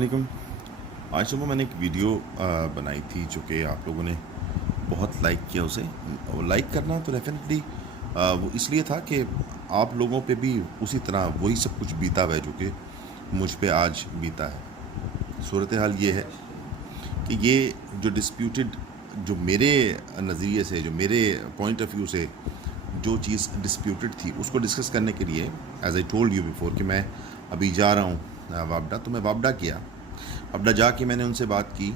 वालेकुम। आज सुबह मैंने एक वीडियो बनाई थी जो कि आप लोगों ने बहुत लाइक किया उसे। और लाइक करना तो डेफिनेटली वो इसलिए था कि आप लोगों पे भी उसी तरह वही सब कुछ बीता हुआ है जो कि मुझ पे आज बीता है। सूरत हाल ये है कि ये जो डिस्प्यूटेड, जो मेरे नज़रिए से, जो मेरे पॉइंट ऑफ व्यू से जो चीज़ डिस्प्यूटेड थी उसको डिस्कस करने के लिए, as I told you before, कि मैं अभी जा रहा हूँ वापडा। तो मैं वापडा गया। वापडा जाके मैंने उनसे बात की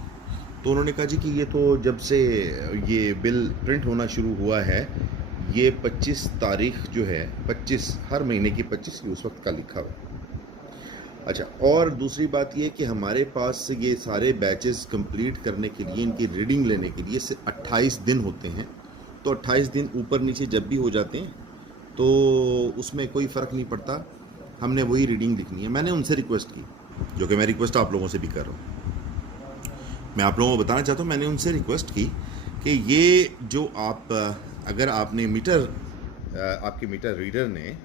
तो उन्होंने कहा जी कि ये तो जब से ये बिल प्रिंट होना शुरू हुआ है, ये 25 तारीख जो है, 25 हर महीने की 25 की उस वक्त का लिखा हुआ है। अच्छा, और दूसरी बात ये कि हमारे पास ये सारे बैचेस कंप्लीट करने के लिए, इनकी रीडिंग लेने के लिए 28 दिन होते हैं। तो 28 दिन ऊपर नीचे जब भी हो जाते हैं तो उसमें कोई फ़र्क नहीं पड़ता, हमने वही रीडिंग लिखनी है। मैंने उनसे रिक्वेस्ट की, जो कि मैं रिक्वेस्ट आप लोगों से भी कर रहा हूँ। मैं आप लोगों को बताना चाहता हूँ, मैंने उनसे रिक्वेस्ट की कि ये जो आप, अगर आपने आपके मीटर रीडर ने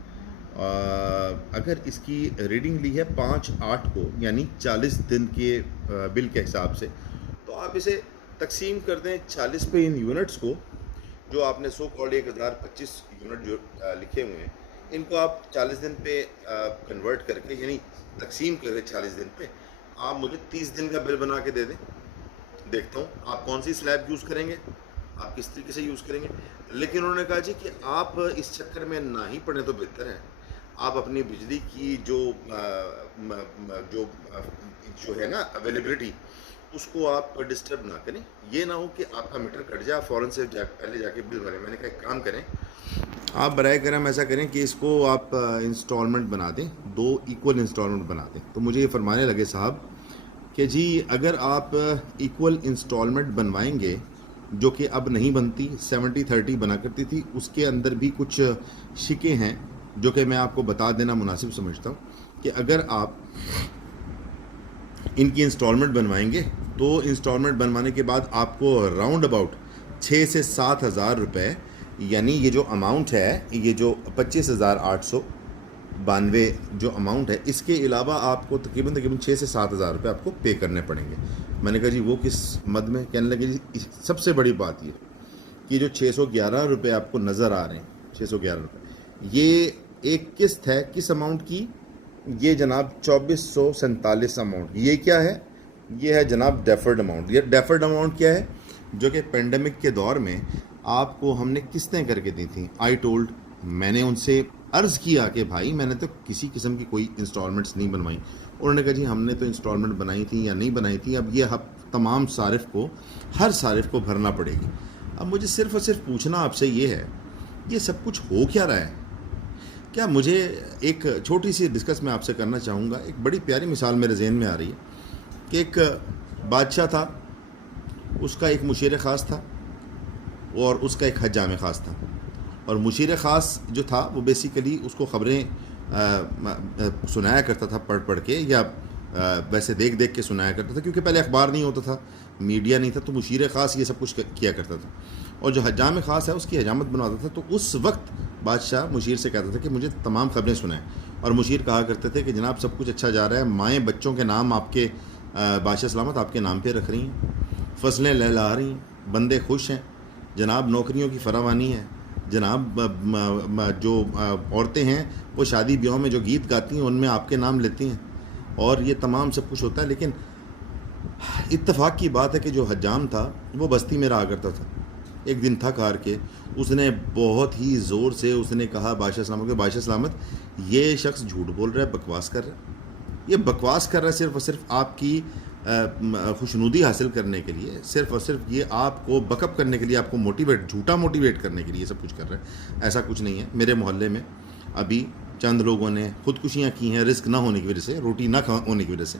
अगर इसकी रीडिंग ली है 5/8 को, यानी 40 दिन के बिल के हिसाब से, तो आप इसे तकसीम कर दें 40 पे इन यूनिट्स को, जो आपने सो कॉल्ड 1025 यूनिट जो लिखे हुए हैं, इनको आप 40 दिन पे कन्वर्ट करके, यानी तकसीम कर दें 40 दिन पे। आप मुझे 30 दिन का बिल बना के दे दें, देखता हूँ आप कौन सी स्लैब यूज़ करेंगे, आप किस तरीके से यूज़ करेंगे। लेकिन उन्होंने कहा जी कि आप इस चक्कर में ना ही पड़े तो बेहतर है। आप अपनी बिजली की जो है ना अवेलेबिलिटी, उसको आप डिस्टर्ब ना करें। ये ना हो कि आपका मीटर कट जाए, फ़ौरन से पहले जाके बिल भरें। मैंने कहा एक काम करें, आप बराए करम ऐसा करें कि इसको आप इंस्टॉलमेंट बना दें, 2 इक्वल इंस्टॉलमेंट बना दें। तो मुझे ये फरमाने लगे साहब कि जी अगर आप इक्वल इंस्टॉलमेंट बनवाएंगे, जो कि अब नहीं बनती, 70-30 बना करती थी, उसके अंदर भी कुछ शिकें हैं जो कि मैं आपको बता देना मुनासिब समझता हूँ कि अगर आप इनकी इंस्टॉलमेंट बनवाएंगे तो इंस्टॉलमेंट बनवाने के बाद आपको राउंड अबाउट 6 से 7 हज़ार रुपये, यानी ये जो अमाउंट है, ये जो 25,892 जो अमाउंट है, इसके अलावा आपको तकरीबन 6 से 7 हज़ार रुपये आपको पे करने पड़ेंगे। मैंने कहा जी वो किस मद में? कहने लगे जी सबसे बड़ी बात ये कि जो 611 रुपये आपको नज़र आ रहे हैं, 611 रुपये, ये एक किस्त है किस अमाउंट की? ये जनाब 2447 अमाउंट। ये क्या है? ये है जनाब डेफर्ड अमाउंट। ये डेफर्ड अमाउंट क्या है? जो कि पेंडेमिक के दौर में आपको हमने किस्तें करके दी थी। आई टोल्ड, मैंने उनसे अर्ज़ किया कि भाई मैंने तो किसी किस्म की कोई इंस्टॉलमेंट्स नहीं बनवाई। उन्होंने कहा जी हमने तो इंस्टॉलमेंट बनाई थी या नहीं बनाई थी, अब ये तमाम सारिफ को, हर सारिफ को भरना पड़ेगी। अब मुझे सिर्फ़ और सिर्फ पूछना आपसे ये है, ये सब कुछ हो क्या रहा है? क्या मुझे एक छोटी सी डिस्कस मैं आपसे करना चाहूँगा। एक बड़ी प्यारी मिसाल मेरे जहन में आ रही है कि एक बादशाह था, उसका एक मुशीर ख़ास था और उसका एक हज्जाम ख़ास था। और मुशीर ख़ास जो था वो बेसिकली उसको ख़बरें सुनाया करता था, पढ़ पढ़ के, या वैसे देख देख के सुनाया करता था, क्योंकि पहले अखबार नहीं होता था, मीडिया नहीं था, तो मुशीर ख़ास ये सब कुछ किया करता था। और जो हज्जाम ख़ास है उसकी हजामत बनवाता था। तो उस वक्त बादशाह मुशीर से कहता था कि मुझे तमाम ख़बरें सुनाएं। और मुशीर कहा करते थे कि जनाब सब कुछ अच्छा जा रहा है, माएँ बच्चों के नाम आपके बादशाह सलामत आपके नाम पे रख रही हैं, फसलें लहला रही हैं, बंदे खुश हैं जनाब, नौकरियों की फरावानी है जनाब, जो औरतें हैं वो शादी ब्याह में जो गीत गाती हैं उनमें आपके नाम लेती हैं, और ये तमाम सब कुछ होता है। लेकिन इत्तेफाक की बात है कि जो हज्जाम था वो बस्ती में रहा करता था। एक दिन थक हार के उसने बहुत ही ज़ोर से उसने कहा बादशाह सलामत के, बादशाह सलामत ये शख्स झूठ बोल रहा है, बकवास कर रहा है, ये बकवास कर रहा है सिर्फ़ और सिर्फ आपकी खुशनुदी हासिल करने के लिए, सिर्फ़ और सिर्फ ये आपको बकअप करने के लिए, आपको झूठा मोटिवेट करने के लिए सब कुछ कर रहा है। ऐसा कुछ नहीं है। मेरे मोहल्ले में अभी चंद लोगों ने ख़ुदकुशियाँ की हैं रिस्क ना होने की वजह से, रोटी ना होने की वजह से।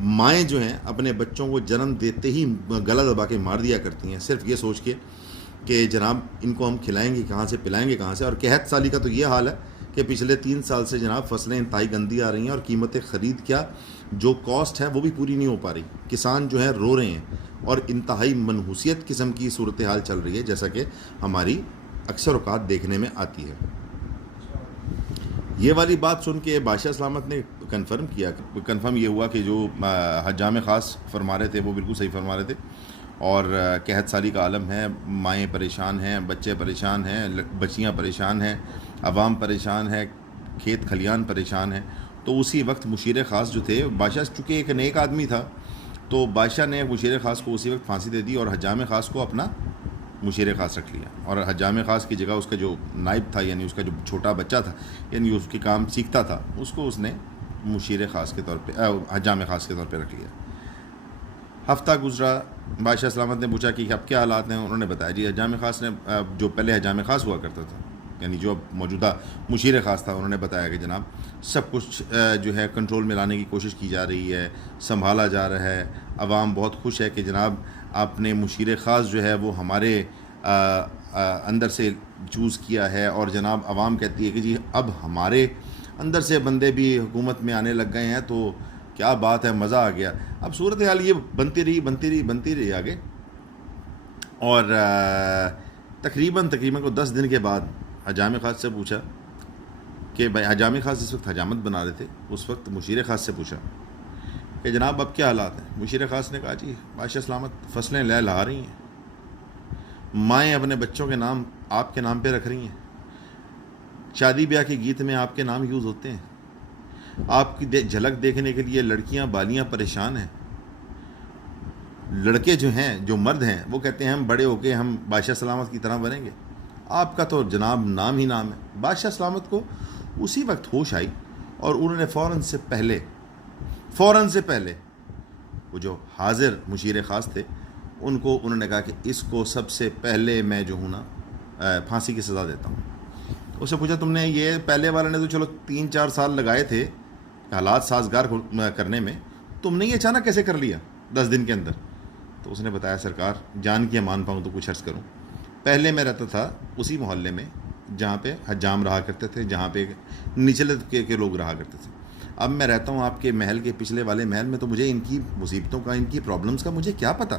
माएँ जो हैं अपने बच्चों को जन्म देते ही गला दबा के मार दिया करती हैं, सिर्फ ये सोच के कि जनाब इनको हम खिलाएंगे कहाँ से, पिलाएंगे कहाँ से। और कहत साली का तो ये हाल है कि पिछले 3 साल से जनाब फसलें इंतहाई गंदी आ रही हैं और कीमतें ख़रीद क्या, जो कॉस्ट है वो भी पूरी नहीं हो पा रही। किसान जो है रो रहे हैं और इंतहाई मनहूसियत किस्म की सूरत हाल चल रही है, जैसा कि हमारी अक्सर औकात देखने में आती है। یہ والی بات سن کے بادشاہ سلامت نے کنفرم یہ ہوا کہ جو حجام خاص فرما رہے تھے وہ بالکل صحیح فرما رہے تھے، اور قحط سالی کا عالم ہے، مائیں پریشان ہیں، بچے پریشان ہیں، بچیاں پریشان ہیں، عوام پریشان ہے، کھیت کھلیان پریشان ہیں۔ تو اسی وقت مشیر خاص جو تھے، بادشاہ چونکہ ایک نیک آدمی تھا، تو بادشاہ نے مشیر خاص کو اسی وقت پھانسی دے دی اور حجام خاص کو اپنا مشیر خاص رکھ لیا، اور حجام خاص کی جگہ اس کا جو نائب تھا، یعنی اس کا جو چھوٹا بچہ تھا، یعنی اس کے کام سیکھتا تھا، اس کو اس نے مشیر خاص کے طور پہ حجام خاص کے طور پہ رکھ لیا۔ ہفتہ گزرا، بادشاہ سلامت نے پوچھا کہ اب کیا حالات ہیں؟ انہوں نے بتایا جی حجام خاص نے، جو پہلے حجام خاص ہوا کرتا تھا، یعنی جو اب موجودہ مشیر خاص تھا، انہوں نے بتایا کہ جناب سب کچھ جو ہے کنٹرول میں لانے کی کوشش کی جا رہی ہے، سنبھالا جا رہا ہے، عوام بہت خوش ہے کہ جناب آپ نے مشیر خاص جو ہے وہ ہمارے اندر سے چوز کیا ہے، اور جناب عوام کہتی ہے کہ جی اب ہمارے اندر سے بندے بھی حکومت میں آنے لگ گئے ہیں، تو کیا بات ہے، مزہ آ گیا۔ اب صورتحال یہ بنتی رہی آگے، اور تقریباً کو 10 دن کے بعد حجام خاص سے پوچھا کہ بھائی، حجام خاص جس وقت حجامت بنا رہے تھے اس وقت مشیر خاص سے پوچھا کہ جناب اب کیا حالات ہیں؟ مشیر خاص نے کہا جی بادشاہ سلامت فصلیں لہا رہی ہیں، مائیں اپنے بچوں کے نام آپ کے نام پہ رکھ رہی ہیں، شادی بیاہ کے گیت میں آپ کے نام یوز ہوتے ہیں، آپ کی جھلک دیکھنے کے لیے لڑکیاں بالیاں پریشان ہیں، لڑکے جو ہیں، جو مرد ہیں، وہ کہتے ہیں ہم بڑے ہو کے ہم بادشاہ سلامت کی طرح بنیں گے، آپ کا تو جناب نام ہی نام ہے۔ بادشاہ سلامت کو اسی وقت ہوش آئی، اور انہوں نے فوراً سے پہلے وہ جو حاضر مشیر خاص تھے ان کو انہوں نے کہا کہ اس کو سب سے پہلے میں جو ہوں نا پھانسی کی سزا دیتا ہوں۔ اس سے پوچھا تم نے یہ پہلے والے نے تو چلو 3-4 سال لگائے تھے حالات سازگار کرنے میں، تم نے یہ اچانک کیسے کر لیا 10 دن کے اندر؟ تو اس نے بتایا سرکار جان کی امان پاؤں تو کچھ عرض کروں، پہلے میں رہتا تھا اسی محلے میں جہاں پہ حجام رہا کرتے تھے، جہاں پہ نچلے طبقے کے لوگ رہا کرتے تھے۔ اب میں رہتا ہوں آپ کے محل کے پچھلے والے محل میں، تو مجھے ان کی مصیبتوں کا، ان کی پرابلمس کا مجھے کیا پتہ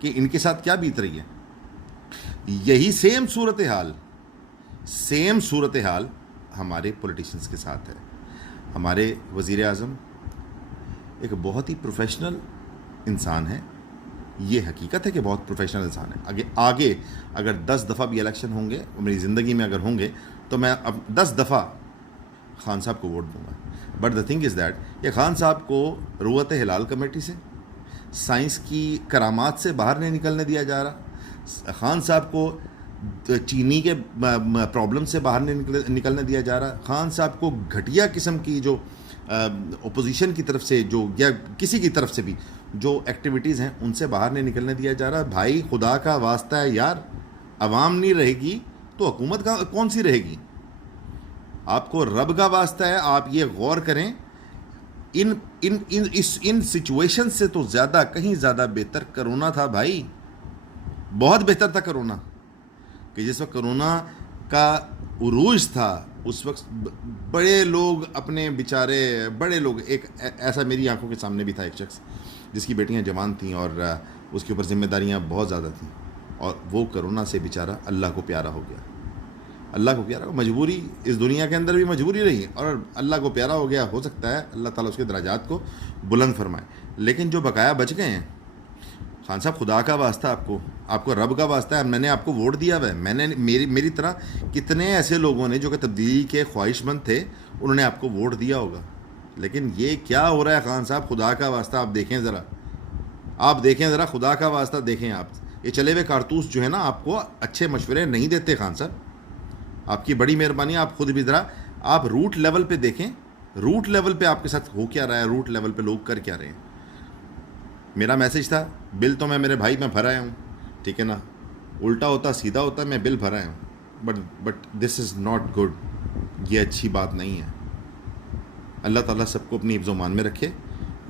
کہ ان کے ساتھ کیا بیت رہی ہے۔ یہی سیم صورتحال ہمارے پولیٹیشنز کے ساتھ ہے۔ ہمارے وزیر اعظم ایک بہت ہی پروفیشنل انسان ہے، یہ حقیقت ہے کہ بہت پروفیشنل انسان ہے۔ آگے اگر 10 دفعہ بھی الیکشن ہوں گے میری زندگی میں، اگر ہوں گے تو میں اب 10 دفعہ خان صاحب کو ووٹ دوں گا۔ But the thing is that کہ خان صاحب کو روت ہلال کمیٹی سے، سائنس کی کرامات سے باہر نہیں نکلنے دیا جا رہا، خان صاحب کو چینی کے پرابلم سے باہر نہیں نکلنے دیا جا رہا، خان صاحب کو گھٹیا قسم کی جو اپوزیشن کی طرف سے جو یا کسی کی طرف سے بھی جو ایکٹیویٹیز ہیں ان سے باہر نہیں نکلنے دیا جا رہا۔ بھائی خدا کا واسطہ ہے یار، عوام نہیں رہے گی تو حکومت کون سی رہے گی؟ آپ کو رب کا واسطہ ہے، آپ یہ غور کریں، ان سچویشن سے تو زیادہ، کہیں زیادہ بہتر کرونا تھا بھائی، بہت بہتر تھا کرونا، کہ جس وقت کرونا کا عروج تھا اس وقت بڑے لوگ اپنے بیچارے، بڑے لوگ، ایک ایسا میری آنکھوں کے سامنے بھی تھا ایک شخص جس کی بیٹیاں جوان تھیں اور اس کے اوپر ذمہ داریاں بہت زیادہ تھیں، اور وہ کرونا سے بیچارہ اللہ کو پیارا ہو گیا، اللہ کو پیارا، مجبوری اس دنیا کے اندر بھی مجبوری رہی اور اللہ کو پیارا ہو گیا۔ ہو سکتا ہے اللہ تعالیٰ اس کے درجات کو بلند فرمائے، لیکن جو بقایا بچ گئے ہیں، خان صاحب خدا کا واسطہ آپ کو رب کا واسطہ ہے، میں نے آپ کو ووٹ دیا ہوا ہے، میں نے میری طرح کتنے ایسے لوگوں نے جو کہ تبدیلی کے خواہش مند تھے انہوں نے آپ کو ووٹ دیا ہوگا، لیکن یہ کیا ہو رہا ہے خان صاحب؟ خدا کا واسطہ آپ دیکھیں ذرا، خدا کا واسطہ دیکھیں آپ، یہ چلے ہوئے کارتوس جو ہے نا آپ کو اچھے مشورے نہیں دیتے خان صاحب، آپ کی بڑی مہربانی، آپ خود بھی ذرا آپ روٹ لیول پہ دیکھیں، روٹ لیول پہ آپ کے ساتھ ہو کیا رہا ہے، روٹ لیول پہ لوگ کر کیا رہے ہیں۔ میرا میسج تھا بل تو میں میرے بھائی میں بھر آیا ہوں، ٹھیک ہے نا، الٹا ہوتا سیدھا ہوتا میں بل بھر آیا ہوں، but this is not good, یہ اچھی بات نہیں ہے۔ اللہ تعالیٰ سب کو اپنی حفظ و امان میں رکھے،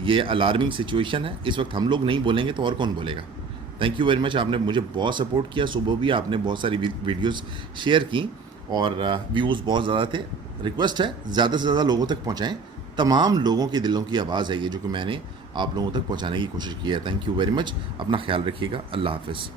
یہ الارمنگ سچویشن ہے، اس وقت ہم لوگ نہیں بولیں گے تو اور کون بولے گا۔ تھینک یو ویری مچ، آپ نے مجھے بہت سپورٹ کیا، صبح بھی آپ نے بہت ساری ویڈیوز شیئر کی اور ویوز بہت زیادہ تھے۔ ریکویسٹ ہے زیادہ سے زیادہ لوگوں تک پہنچائیں، تمام لوگوں کے دلوں کی آواز ہے یہ جو کہ میں نے آپ لوگوں تک پہنچانے کی کوشش کی ہے۔ تھینک یو ویری مچ، اپنا خیال رکھیے گا، اللہ حافظ۔